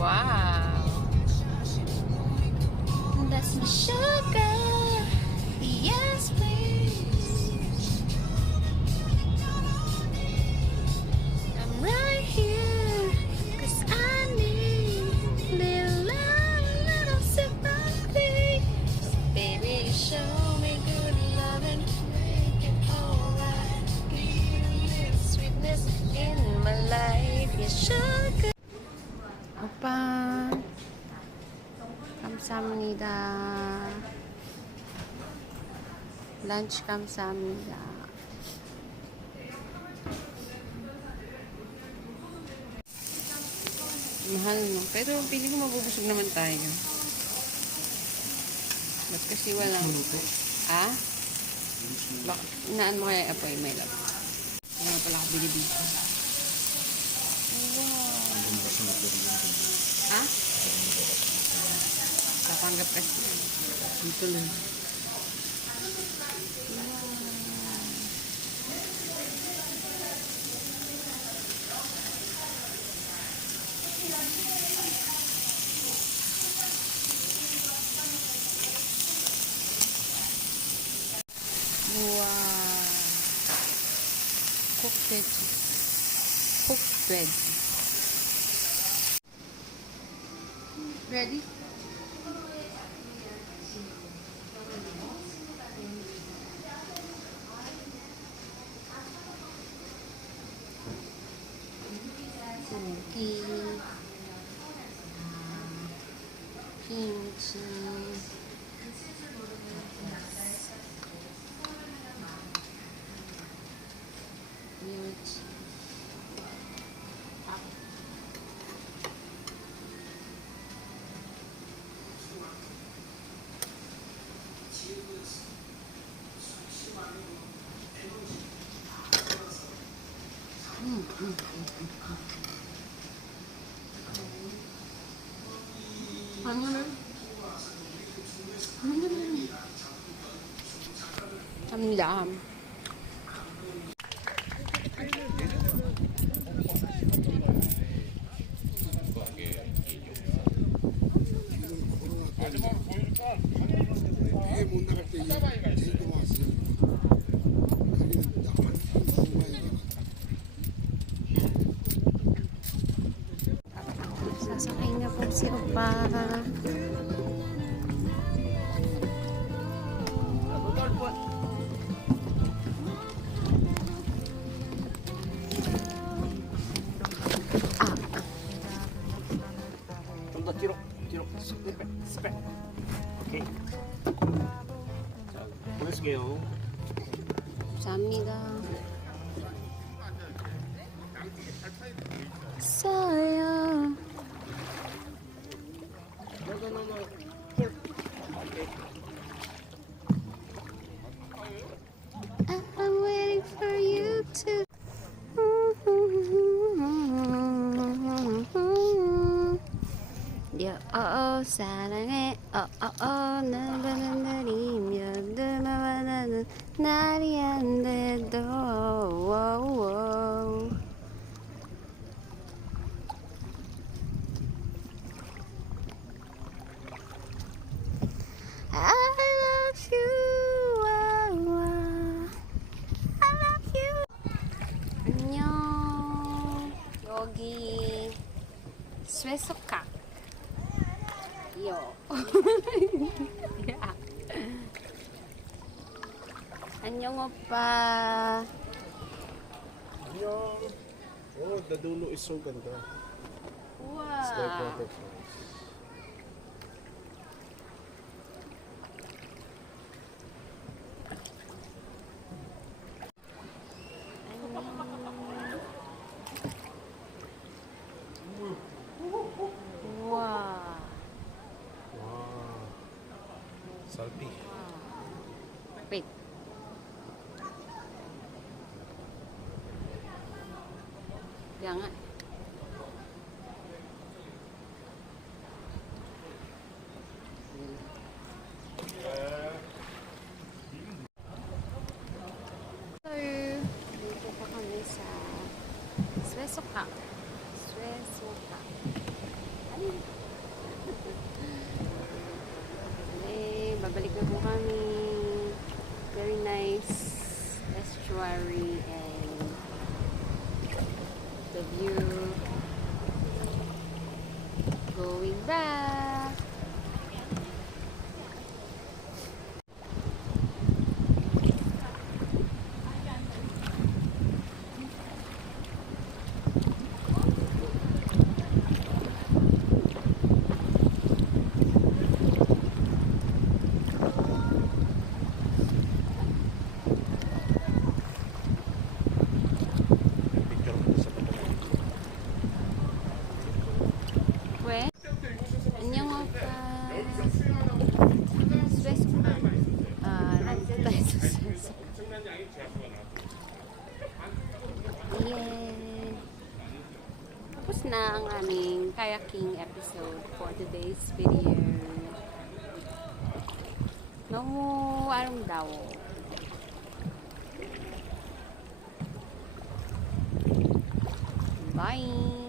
Wow. That's my sugar. Yes, please. I'm right here, 'cause I need little sympathy. Baby, show me good love and make it alright. Give me little sweetness in my life. Your sugar. 오빠, 감사합니다. 런치 감사합니다. Mahal no. Pero pili ko mabubusog naman tayo. Ba't kasi walang... Ah? Bak naan mo kaya apoy, my love? Wala pala ako binibig. Wow. Ha? Tatanggap kasi. Dito lang. Wow. Cooked veggies. Cooked veggies. Ready? 고기, 김치, 멸치, 밥. Ang dam. 못 나갈 때 제주도 왔어요. Sasakay na po si Opa. 좀 더 뒤로 스펙 오케이 자 보내줄게요 감사합니다. 써요. I'm waiting for you to. 사랑해 나가는 날이면 너와 나는 날이 안 돼도 I love you I love you 안녕 여기 쇠소카 요. 안녕 오빠. 안녕. Oh, the dulo is so ganda. It's like 우와. butterflies. 우와. Wow. Salpi. Wait. Jangan. So, dito pa kami sa Swesoka. Eh, babalik na po kami. Very nice estuary and the view. Going back. Picture ko sa pagkakas. 왜? 안녕 오빠. 스트레스 nandito tayo sa Sweso. Yeah. Tapos na ang aming kayaking episode for today's video. 너무 아름다워. Bye.